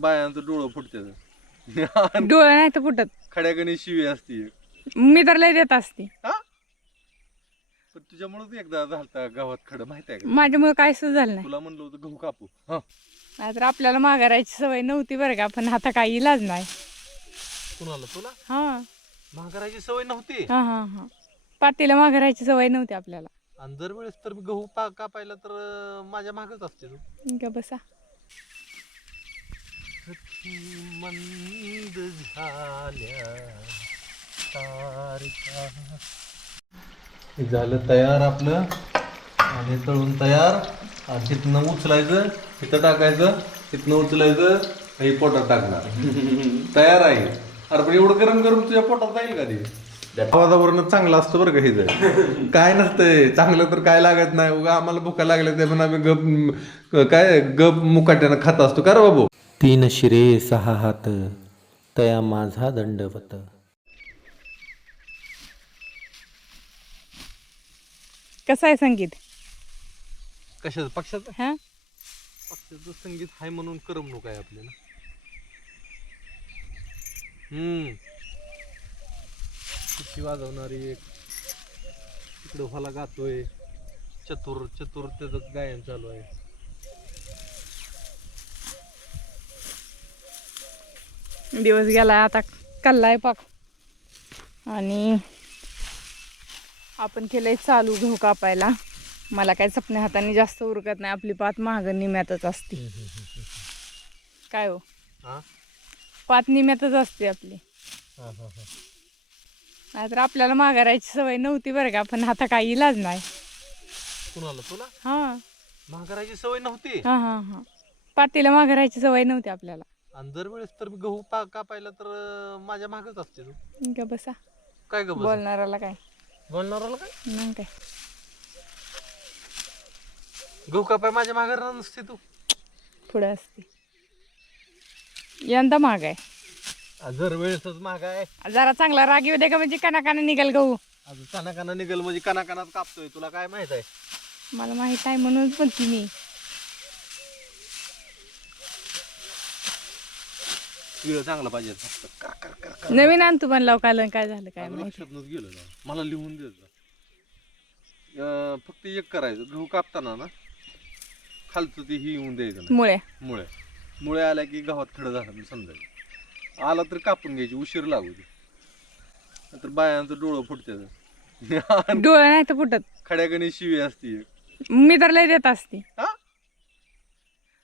बायांचं डोळं फुटते डोळे नाही तर फुटत. खड्यागणी शिवी असती. मी तर लय देत असते. पण तुझ्यामुळेच एकदा झालता गावात खडं माहीत आहे माझ्यामुळे काय सुद्धा झालं नाही. तुला म्हणलं होतं गहू कापू. हा. नाहीतर आपल्याला माघारायची सवय नव्हती बरं का पण आता काही इलाज नाही. कुणाला? तुला? हा. महागाराची सवय नव्हती? हा हा हा. पातीला माघारायची सवय नव्हती आपल्याला. आणि दरवेळेस तर गहू पा कापायला तर माझ्या मागच असते. तू का बसा मंद झाल्या तारका. झालं तयार आपलं. आणि तळून तयार. आणि तिथनं उचलायचं तिथं टाकायचं तिथनं उचलायचं हे पोटात टाकणार. तयार आहे. अरे पण एवढं गरम गरम तुझ्या पोटात जाईल का ते? वातावरण चांगलं असतं बरं का हे काय नसतंय. चांगलं तर काय लागत नाही. उगा आम्हाला भुका लागल्या ते म्हणून आम्ही गप काय गप मुकाट्यानं खात असतो. का रे बाबू? तीन शिरे सहा हात तया माझा दंडवत. कसं आहे संगीत? कशाचं? पक्षाचं? हा? पक्षाचं संगीत हाय म्हणून करमणूक आहे आपल्याला हम्म. शिट्टी वाजवणारी एक तिकडं व्हाला गातोय. चतुर चतुर त्याचं गायन चालू आहे. दिवस गेला आता कल्लाय पाक. आणि आपण केलंय चालू गहू कापायला. मला काय चपण्या हाताने जास्त उरकत नाही आपली पात महाग निम्यातच असते. काय हो? हा? पात निम्यातच असते आपली. हा हा हा. नाहीतर आपल्याला माघारायची सवय नव्हती बरं का पण आता काही इलाज नाही. कुणाला? तुला? हा. महागाराची सवय नव्हती? हा हा हा. पातीला माघारायची सवय नव्हती आपल्याला. आणि दरवेळेस तर मी गहू पा कापायला तर अं, माझ्या मागच असते तू बसा. काय ग बस? बोलणाराला काय? बोलणाराला काय? मग काय? गहू कापाय माझ्या माघार नसते तू. पुढं असते. यंदा महाग आहे. दरवेळेसच महाग आहे. जरा चांगला राग येऊ दे का म्हणजे काना काना निघाल गहू. अजून काना काना निघल म्हणजे काना कानात कापतोय. तुला काय माहीत आहे? मला माहीत आहे म्हणून म्हणते मी. वेळ चांगला पाहिजे. फक्त कर कर कर कर नवीन आणतो पण लाव काल काय झालं काय अगं माहिती. गेलं ना. मला लिहून द्यायचं अं, फक्त एक करायचं. गहू कापताना ना खालचं ते ही येऊन द्यायचं मुळे. मुळे. मुळे आल्या की गव्हात खडं झालं मी समजायचं. आला तर कापून घ्यायची उशीर लागू दे. नंतर बायांचं डोळं फुटते. डोळे नाही तर फुटत. खड्यागणी शिवी असती. मी तर लय देत असते. हा?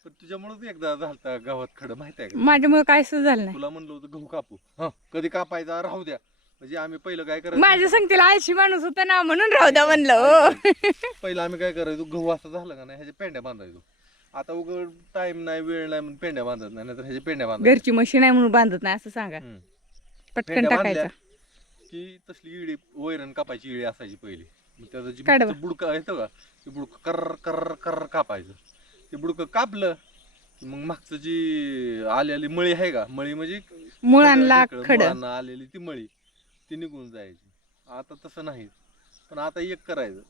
पण तुझ्यामुळेच एकदा झालता गावात खडं माहीत आहे का? माझ्यामुळे काय सुद्धा झालं नाही. तुला म्हणलं होतं गहू कापू. हा कधी कापायचा राहू द्या. म्हणजे आम्ही पहिलं काय करायचं? माझ्या संगतीला आळशी माणूस होता ना म्हणून राहू द्या म्हणलं हो. पहिलं आम्ही काय करायचो गहू असं झालं का नाही ह्याच्या पेंड्या बांधायचो. आता उघड टाइम नाही वेळ नाही म्हणून पेंड्या बांधत नाही नाहीतर ह्याच्या पेंड्या बांधायचो घरची मशीन आहे म्हणून बांधत नाही असं सांगा. हम्म. पटकन पेंड्या बांधल्या टाकायचा की तसली इळी वैरण कापायची इळी असायची पहिली. मग त्याचं जे काढवा. बुडकं बुडकं येतं का? ते बुडकं कर कर कर कापायचं. ते बुडकं कापलं. मग मागचं जी आलेली मळी आहे का? मळी म्हणजे मुळांना खड मुळांना आलेली ती मळी ती निघून जायची. आता तसं नाही. पण आता एक करायचं.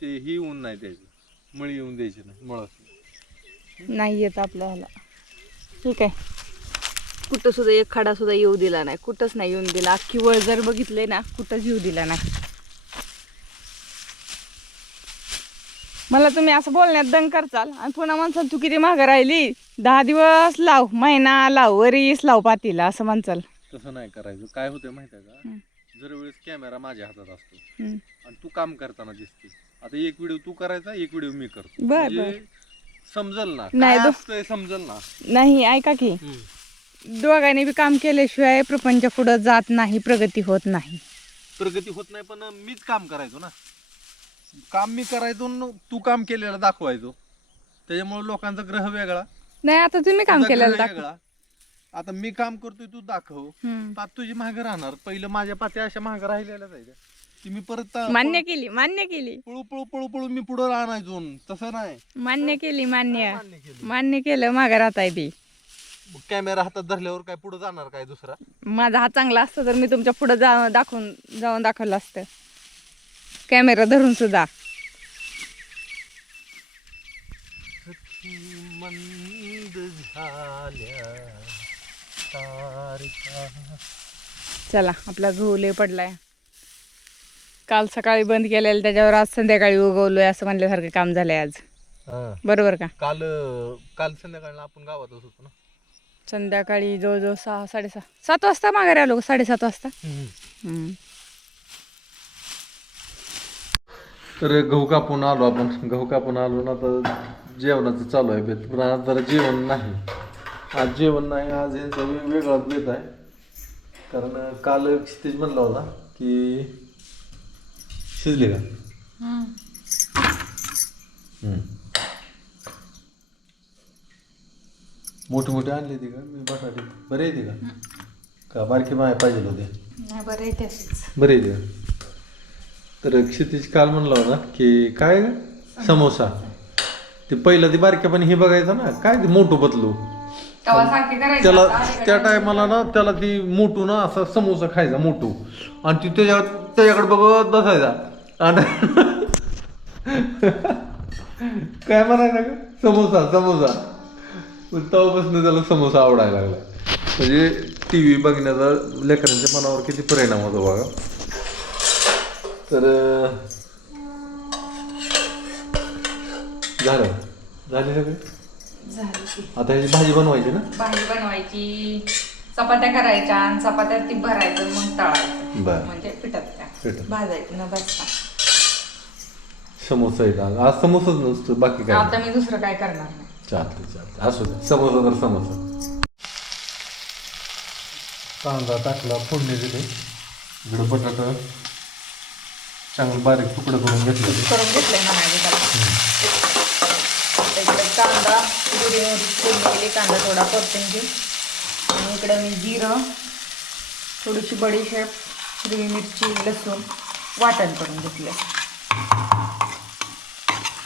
ते ही येऊन नाही द्यायचं. मळी येऊन द्यायची नाही मळ नाही येत आपल्याला. ठीक आहे. कुठं सुद्धा एक खडा सुद्धा येऊ दिला नाही. कुठंच नाही येऊन दिला. अख्खी वळ जर बघितले ना कुठंच येऊ दिला नाही. मला तुम्ही असं बोलण्यात दंग करचाल. आणि पुन्हा म्हणसाल तू किती मागं राहिली? दहा दिवस लाव महिना लाव वरीस लाव पातीला असं म्हणचाल. तसं नाही करायचं. काय होतं माहिती आहे का. जर वेळेस कॅमेरा माझ्या हातात असतो हम्म. आणि तू काम करताना दिसते. आता एक व्हिडिओ तू करायचा एक व्हिडिओ मी करतो. बर, म्हणजे समजल ना? नाही, काय दो- असतंय समजल ना? नाही ऐका की. दोघांनी बी काम केल्याशिवाय प्रपंच पुढं जात नाही प्रगती होत नाही. प्रगती होत नाही पण मीच काम करायचो ना? काम मी करायचो न तू काम केलेलं दाखवायचो. त्याच्यामुळे लोकांचा ग्रह वेगळा. नाही आता तुम्ही काम तुझा केलेलं ग्रह दाखवा. वेगळा. आता मी काम करतोय तू दाखव. हम्म. पात तुझी मागे राहणार. पहिलं माझ्या पात्या अशा मागे राहिलेल्या जायच्या ती मी परत ता- मान्य केली मान्य केली. पळू पळू पळू पळू मी पुढे राहणार तसं नाही. मान्य केली मान्य. मान्य केलं. मान्य केलं माघार राहत आहे ती कॅमेरा हातात धरल्यावर काय पुढे जाणार काय दुसरा? माझा हात चांगला असता तर मी तुमच्यापुढे जा दाखवून जाऊन दाखवलं असतं. कॅमेरा धरून सुद्धा. चला आपला गहू लय पडलाय. काल सकाळी बंद केलेलं त्याच्यावर आज संध्याकाळी उगवलोय असं म्हणल्यासारखं काम झालंय आज. बरोबर का? काल काल संध्याकाळला आपण गावातच होतो ना? संध्याकाळी जवळजवळ सहा साडेसहा सात वाजता माघारी आलो साडेसात वाजता हम्म. तर गहू कापून आलो आपण. गहू कापून आलो ना तर जेवणाचं चालू आहे बेत. पण आज जरा जेवण नाही. आज जेवण नाही आज यांचा वेगळाच बेत आहे. कारण काल क्षितिज म्हणला होता की शिजले का. मोठी मोठी आणली ती का? मी बटाटे. बरे येते का? का बारकी माया पाहिजे होते? बरं तशीच बरे येते का? तर क्षितिज काल म्हणला होता की काय? समोसा. ते पहिलं ते बारक्यापणी हे बघायचं ना काय ते मोठं बदलू. त्याला त्या टायमाला ना त्याला ती मोठू ना असा समोसा खायचा मोठू. आणि ती त्याच्या त्याच्याकडे बघत बसायचा. आणि काय म्हणायचं का समोसा समोसा. तेव्हापासून त्याला समोसा आवडायला लागला. म्हणजे टी व्ही बघण्याचा लेकरांच्या मनावर किती परिणाम होतो बघा. तर झालं. झाली सगळी? आता ह्याची भाजी बनवायची ना? भाजी बनवायची चपात्या करायच्या आणि चपात्यात ती भरायचं मग तळायचं. बर. म्हणजे पिठात त्या. पिठात. भाजायची न बसता समोसा आहे का? आज समोसाच नसतो बाकी काय? आता मी दुसरं काय करणार नाही. चालते चालते असू दे. समोसा तर समोसा. कांदा टाकला फोडणी दिली. इकडं बटाटा. चांगलं बारीक तुकडं करून घेतलं. करून घेतलंय त्याला. इकडे कांदा कांदा थोडा परतून घे आणि इकडे मी जिरं थोडीशी बडीशेप हिरवी मिरची लसूण वाटण करून घेतले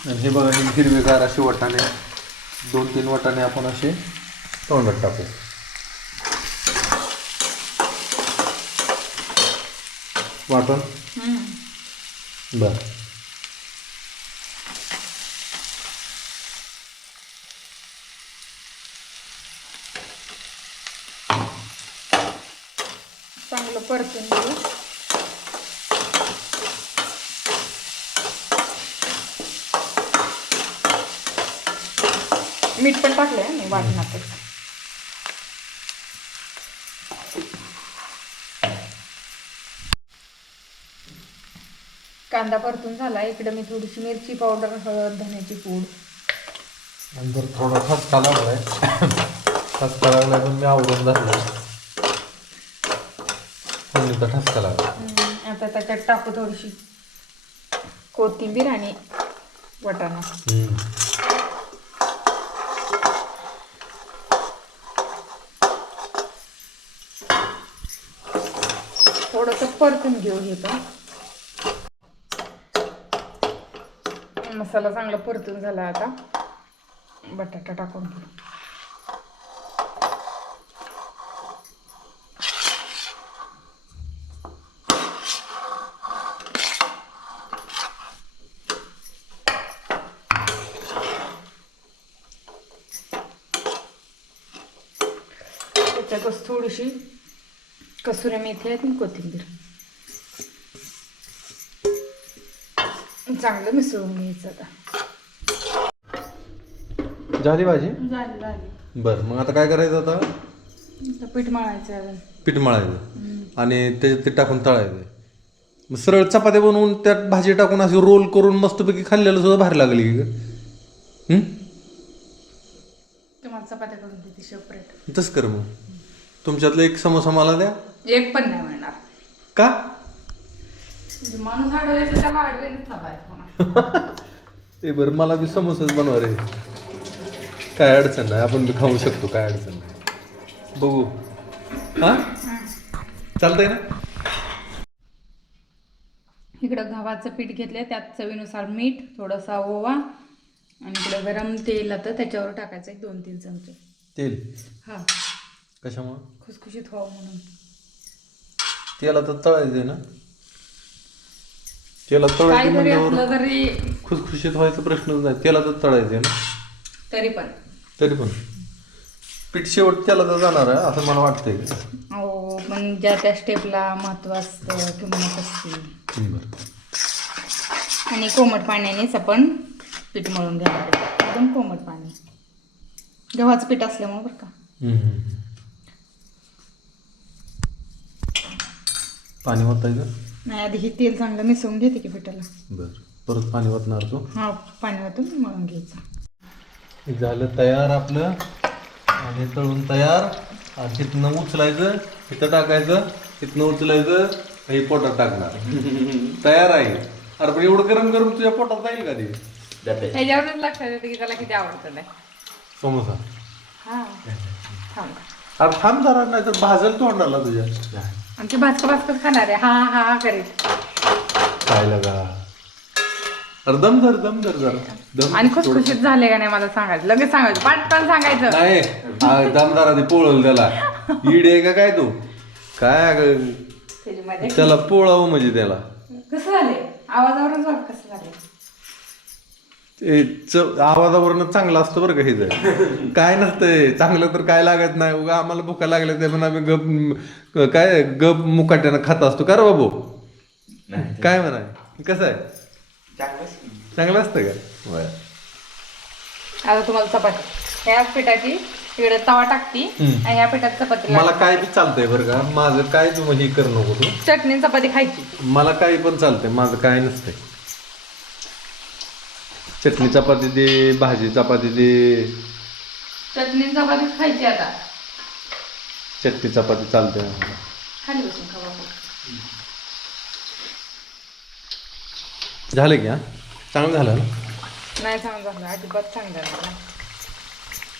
आणि हे बघा हिरवेगार असे वाटाणे. दोन तीन वाटाणे आपण असे तोंडात टाकू. वाटण. बर. चांगलं परतून घेऊ. मीठ पण टाकलंय मी वाटणातच कांदा परतून झाला इकडे मी थोडीशी मिरची पावडर हळद धण्याची पूड. नंतर थोडा ठसका लागलाय. ठसका लागलाय पण मी आवडून धरलाय. फोडणीचा ठसका लागला. आता त्याच्यात टाकू थोडीशी कोथिंबीर आणि वाटाणा. थोडस परतून घेऊ हे पण. मसाला चांगला परतून झाला आता. बटाटा टाकून त्याच्यातच थोडीशी कसुरी मेथी आणि कोथिंबीर. चांगलं मिसळून घ्यायचं आता. झाली भाजी? झाली झाली. बरं मग आता काय करायचं आता? पीठ मळायचं पीठ मळायचं. आणि त्याच्यात ते टाकून तळायचं. मग सरळ चपात्या बनवून त्यात भाजी टाकून अशी रोल करून मस्तपैकी खाल्लेलं सुद्धा भारी लागली की? तुम्हाला चपात्या करून देते सेपरेट तसं कर मग. तुमच्यातला एक समोसा मला द्या. एक पण नाही मिळणार. का? माणूस आडवायचं त्याला आडवेने थांबायचं ए बरं मला बी समोसाच बनवा रे काय अडचण नाही आपण बी खाऊ शकतो काय अडचण नाही. बघू. हा? चालतंय ना? इकडं गव्हाचं पीठ घेतलंय त्यात चवीनुसार मीठ थोडासा ओवा आणि इकडं गरम तेल आता त्याच्यावर टाकायचं एक दोन तीन चमचे. तेल? हा. कशामुळं? खुसखुशीत व्हावं म्हणून. तेला तर तळायचंय ना? काय तळायचं जरी म्हणल्यावर असलं तरी खुसखुशीत व्हायचा प्रश्नच नाही. तेला तर तळायचंय ना? तरी पण. तरी पण. पीठ शेवट त्याला तर जाणार आहे असं मला वाटतंय. हो पण ज्या त्या स्टेपला महत्त्व असतं किंमत असते. बरं. आणि कोमट पाण्यानेच आपण पीठ मळून घ्यायला पाहिजे एकदम कोमट पाणी. गव्हाचं पीठ असल्यामुळे बरं का. हम्म. पाणी ओतायचं नाही आधी हे तेल चांगलं मिसळून घेते की पिठाला बरं. परत पाणी ओतणार तू? हा पाण्यातून मळून घ्यायचं. हे झालं तयार आपलं. आणि तळून तयार. आणि तिथनं उचलायचं तिथं टाकायचं तिथनं उचलायचं हे पोटात टाकणार. तयार आहे. अरे पण एवढं गरम गरम तुझ्या पोटात जाईल का ते? त्याच्यावरच लक्षात येतं की त्याला किती आवडतं ते. समोसा. हा. थांब. अरे थांब जरा नाही तर भाजल तोंडाला तुझ्या. आमची भाजका भाजकच खाणार आहे. हा हा हा करीत काय लगा अरे दम धर दम धर जरा. दम आणि खुसखुशीत झाले का नाही मला सांगायचं? लगेच सांगायचं. पाटपान सांगायचं. नाही हा, दमदारा ते पोळल त्याला. इड आहे का काय तू? काय अगं, त्याची मजा त्याला पोळावं म्हणजे त्याला. कसं झाले आवाजावरच बघ कसं आवाजावरनं चांगलं असतं बरं का हे जर. काय नसतंय चांगलं तर काय लागत नाही. उगा आम्हाला भुका लागल्या ते म्हणून आम्ही गप काय गप मुकाट्यानं खात असतो. का रे बाबू काय म्हणाय कसं आहे? चांगलं असतं. का? बरं. आता तुम्हाला चपाती. ह्या पिठाची इकडे तवा टाकती. आणि ह्या पिठात चपाती मला. काय बी चालतंय बरं का? माझं काय तू म्हणजे करू नको तू. चटणी चपाती खायची. मला काही पण चालतंय. माझं काय नसतंय. चटणी चपाती दे भाजी चपाती दे चटणी चपाती खायची आता चटणी चपाती चालते. खाली बसून खा बाबा झालं की हा चांगलं झालं नाही चांगलं झालं अजिबात चांगलं झालं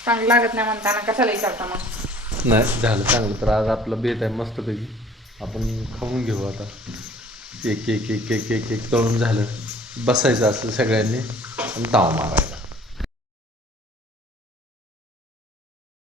चांगलं लागत नाही म्हणताना कशाला विचारता मग नाही झालं चांगलं तर आज आपलं बेत आहे मस्तपैकी आपण खाऊन घेऊ आता एक एक एक एक एक एक तळून झालं बसायचं असं सगळ्यांनी आणि ताव मारायचं